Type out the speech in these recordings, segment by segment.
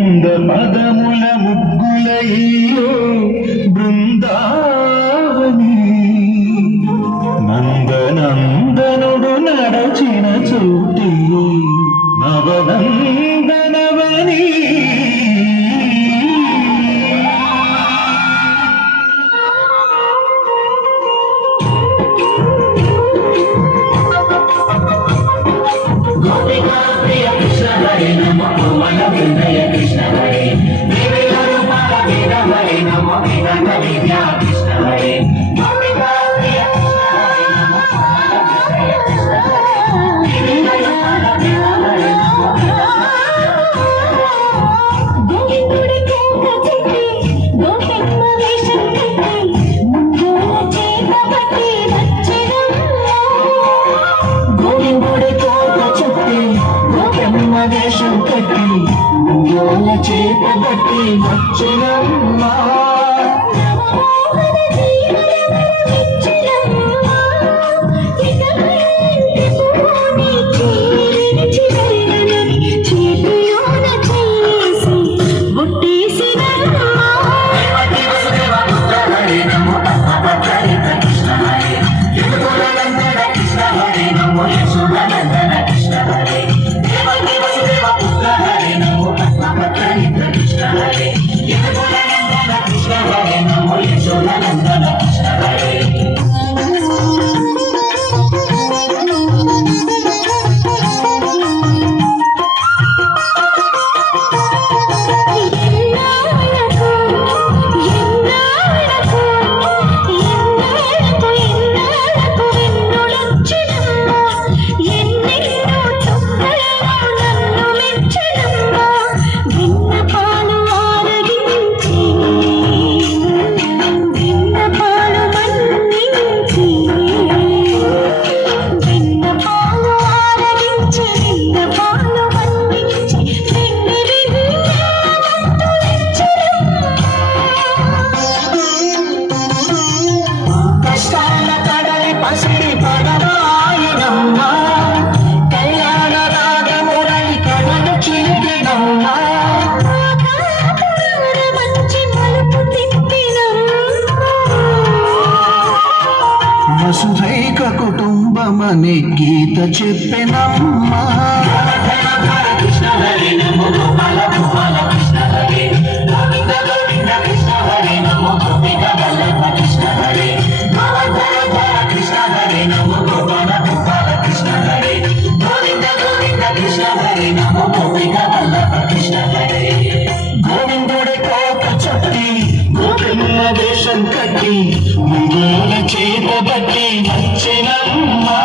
బృంద పదముల ముగ్గులయ్యో బృందావని నందనందనుడు నడచిన చోటి నవనందనవని కృష్ణ హరే నమో కృష్ణ హరే వేషం కట్టి ముంగోల చేపబట్టి వచ్చినమ్మా వసుధైక కుటుంబమని గీత చెప్పెనమ్మా కృష్ణ హరే నమో గోపాల గోపాల కృష్ణ హరే గోవింద గోవింద కృష్ణ హరే నమో గోపిక వల్లభ కృష్ణ హరే గోవర్ధన కృష్ణ హరే నమో గోపాల గోపాల కృష్ణ హరే గోవింద గోవింద కృష్ణ హరే నమో గోపిక వల్లభ కృష్ణ హరే గోవిందుడి కోక చుట్టి గోపిమ్మ వేషం కట్టి ముంగోల చేపబట్టి వచ్చినమ్మా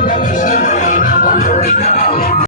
గోవింద కృష్ణ హరే నమో గోపిక వల్లభ